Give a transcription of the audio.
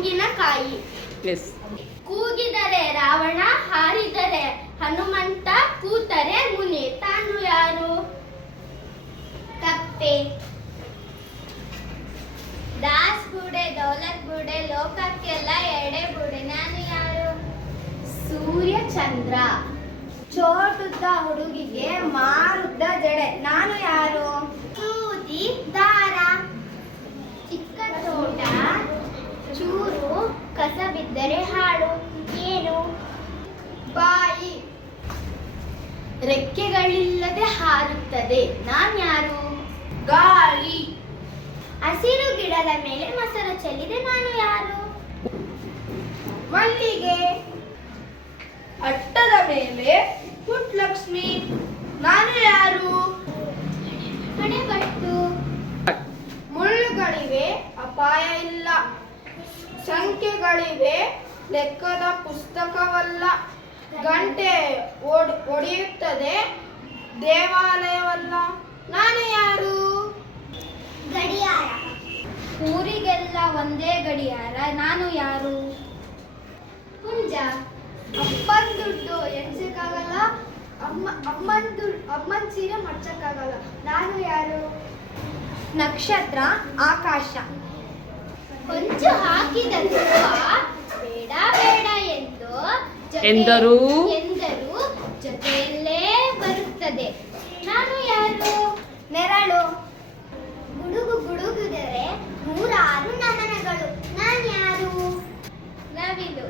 ತೆಂಗಿನಕಾಯಿ. ಎಸ್. ಕೂಗಿದರೆ ರಾವಣ, ಹಾರಿದರೆ ಹನುಮಂತ, ಕೂತರೆ ಮುನಿ. ತಾನು ಯಾರು? ಕಪ್ಪೆ. ದಾಸ್ ಬುಡೆ, ದೌಲತ್ ಬುಡೆ, ಲೋಕಕ್ಕೆಲ್ಲ ಎಡೆ ಬುಡೆ. ನಾನು ಯಾರು? ಸೂರ್ಯ ಚಂದ್ರ. ಚೋಟುದ್ದ ಹುಡುಗಿಗೆ ಮಾರುದ್ದ ಜಡೆ. ನಾನು ಯಾರು? ಸೂದಿ ದಾರ. ಚಿಕ್ಕ ತೋಟ, ಚೂರು ಕಸ ಬಿದ್ದರೆ ಹಾಳು. ಏನು? ಬಾಯಿ. ರೆಕ್ಕೆಗಳಿಲ್ಲದೆ ಹಾರುತ್ತದೆ. ನಾನ್ಯಾರು? ಗಾಳಿ. ಹಸಿರು ಗಿಡದ ಮೇಲೆ ಮೊಸರು ಚೆಲ್ಲಿದೆ. ನಾನು ಯಾರು? ಮಲ್ಲಿಗೆ. ಅಟ್ಟದ ಮೇಲೆ ಪುಟ್ಲಕ್ಷ್ಮಿ. ನಾನು ಯಾರು? ಹಣೆಬಟ್ಟು. ಮುಳ್ಳುಗಳಿವೆ, ಅಪಾಯ ಇಲ್ಲ. ಸಂಖ್ಯೆಗಳಿವೆ, ಲೆಕ್ಕದ ಪುಸ್ತಕವಲ್ಲ. ಗಂಟೆ ಒಡೆಯುತ್ತದೆ, ದೇವಾಲಯವಲ್ಲ. ನಾನು ಯಾರು? ಗಡಿಯಾರ. ಊರಿಗೆಲ್ಲ ಒಂದೇ ಗಡಿಯಾರ. ನಾನು ಯಾರು? ಹುಂಜ. ಅಪ್ಪನ ದುಡ್ಡು ಎಣ್ಸಕ್ಕಾಗಲ್ಲ, ಅಮ್ಮನ ಸೀರೆ ಮಡ್ಚಕ್ಕಾಗಲ್ಲ. ನಾನು ಯಾರು? ನಕ್ಷತ್ರ, ಆಕಾಶ. ಹೊಂಚು ಹಾಕಿದ ಬೇಡ ಬೇಡ ಎಂದರು ಜೊತೆಯಲ್ಲೇ ಬರುತ್ತದೆ. ನಾನು ಯಾರು? ನೆರಳು. ಗುಡುಗು ಗುಡುಗಿದರೆ ನೂರಾರು ನಮನಗಳು. ನಾನು ಯಾರು? ನವಿಲು.